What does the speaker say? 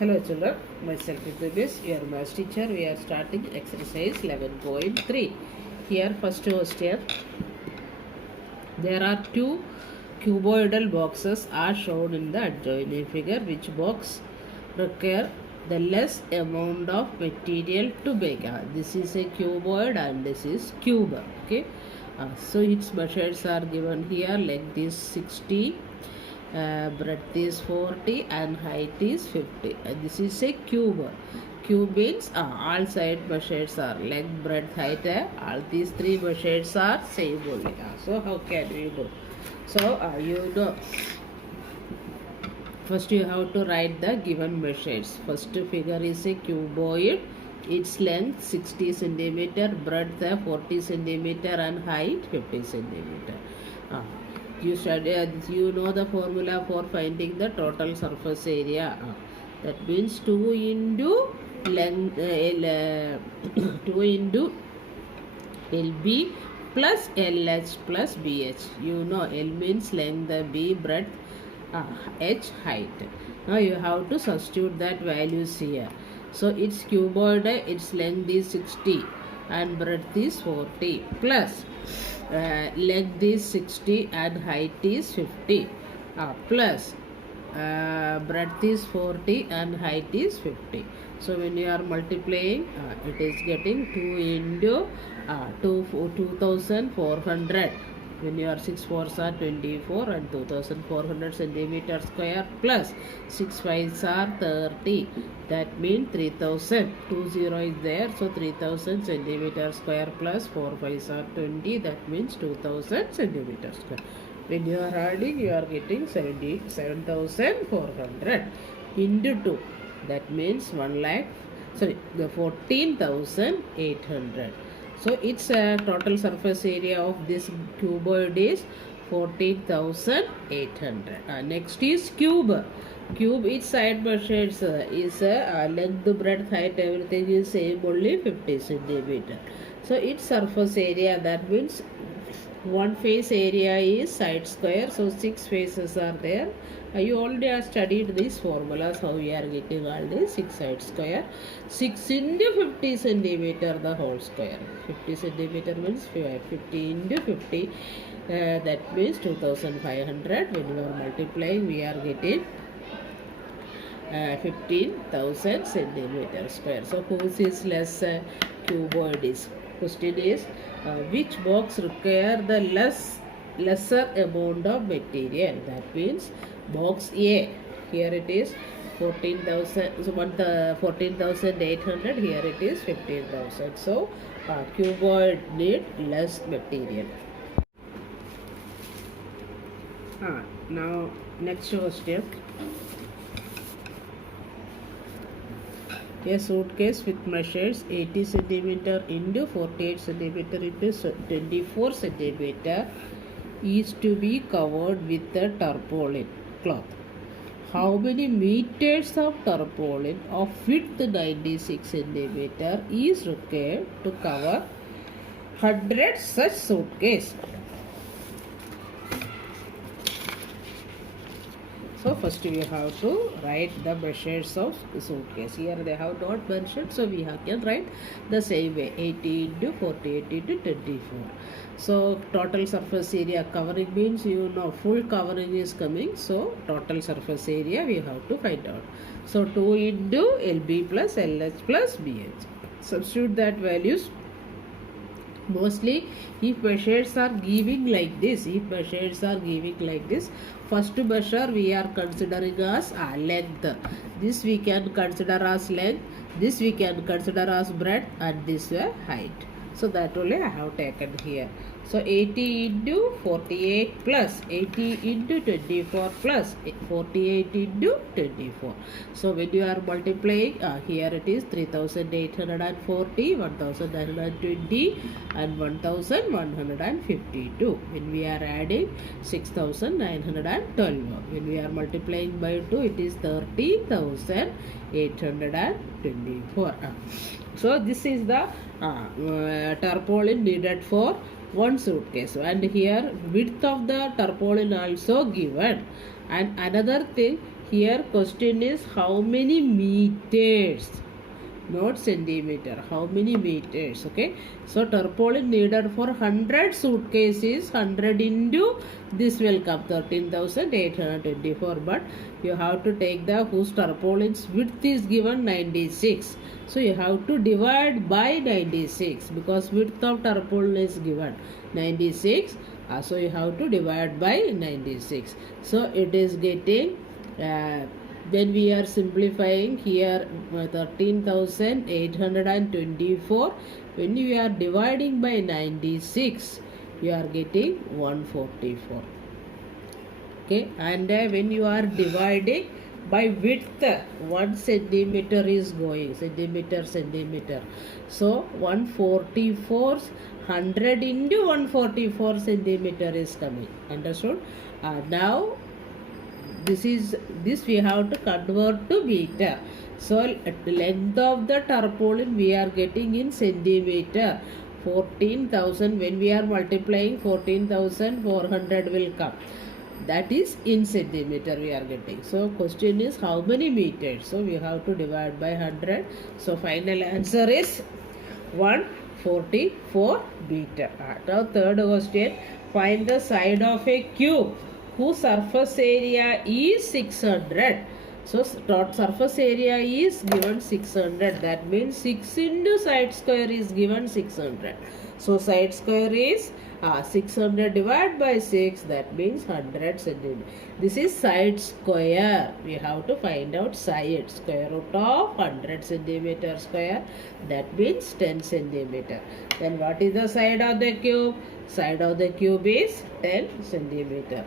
Hello children, myself is your maths teacher. We are starting exercise 11.3. Here first question, there are two cuboidal boxes are shown in the adjoining figure. Which box require the less amount of material to bake? This is a cuboid and this is cube. Okay. So its measures are given here. Length is 60, breadth is 40 and height is 50. This is a cube. Cube means all side measures are length, breadth, height. All these three measures are same only. So how can we do? So you know, first you have to write the given measures. First figure is a cuboid. Its length 60 centimeter, breadth 40 centimeter and height 50 centimeter. You know the formula for finding the total surface area. That means 2 into length 2 into LB plus LH plus BH. You know L means length, B breadth, H height. Now you have to substitute that values here. So its cuboid, its length is 60 and breadth is 40 plus length is 60 and height is 50 plus breadth is 40 and height is 50. So when you are multiplying, it is getting 2 into 2400. When you are 6 fours are 24 and 2400 centimeter square plus 6 fives are 30. That means 3000. 20 is there, so 3000 centimeter square plus 4 fives are 20. That means 2000 centimeter square. When you are adding, you are getting 77,400 into 2. That means 14,800. So its total surface area of this cuboid is 14,800. Next is cube. Cube, its side measures is length, breadth, height, everything is same, only 50 centimeter. So its surface area, that means one face area is side square, so 6 faces are there. You already have studied these formulas, how we are getting all this 6 side square. 6 into 50 centimeter the whole square. 50 centimeter means 50 into 50. That means 2500. When you are multiplying, we are getting 15,000 centimeter square. So whose is less? Cuboid is. Question is, which box require the lesser amount of material? That means box A. Here it is 14,000. So 14,800. Here it is 15,000. So cuboid need less material. Now next question. A suitcase with measures 80 centimeter into 48 centimeter into 24 centimeter is to be covered with a tarpaulin cloth. How many meters of tarpaulin of width 96 centimeter is required to cover 100 such suitcase? So first we have to write the measures of the suitcase. Here they have not mentioned, so we can write the same way, 80 into 48 into 24. So total surface area covering means full covering is coming. So total surface area we have to find out. So 2 into LB plus LH plus BH. Substitute that values. Mostly if measures are giving like this, first measure we are considering as length. This we can consider as length, this we can consider as breadth, and this height. So that only I have taken here. So 80 into 48 plus 80 into 24 plus 48 into 24. So when you are multiplying, here it is 3,840, 1,920 and 1,152. When we are adding 6,912. When we are multiplying by 2, it is 13,824. So this is the tarpaulin needed for one suitcase, and here width of the tarpaulin also given. And another thing, Here question is how many meters, not centimeter, how many meters. Okay, so tarpaulin needed for 100 suitcases, 100 into this will come 13,824, but you have to take the whose tarpaulin's width is given 96, so you have to divide by 96 because width of tarpaulin is given 96, so you have to divide by 96. So it is getting when we are simplifying here 13,824, when we are dividing by 96 you are getting 144. Okay, and when you are dividing by width 1 centimeter is going centimeter, so 144 100 into 144 centimeter is coming. Understood? Now this we have to convert to meter. So at the length of the tarpaulin we are getting in centimeter. 14,000, when we are multiplying 14,400 will come. That is in centimeter we are getting. So question is how many meters? So we have to divide by 100. So final answer is 144 meter. Now third question, find the side of a cube whose surface area is 600. So total surface area is given 600. That means 6 into side square is given 600. So side square is 600 divided by 6. That means 100 centimeter. This is side square. We have to find out side. Square root of 100 centimeter square. That means 10 centimeter. Then what is the side of the cube? Side of the cube is 10 centimeter.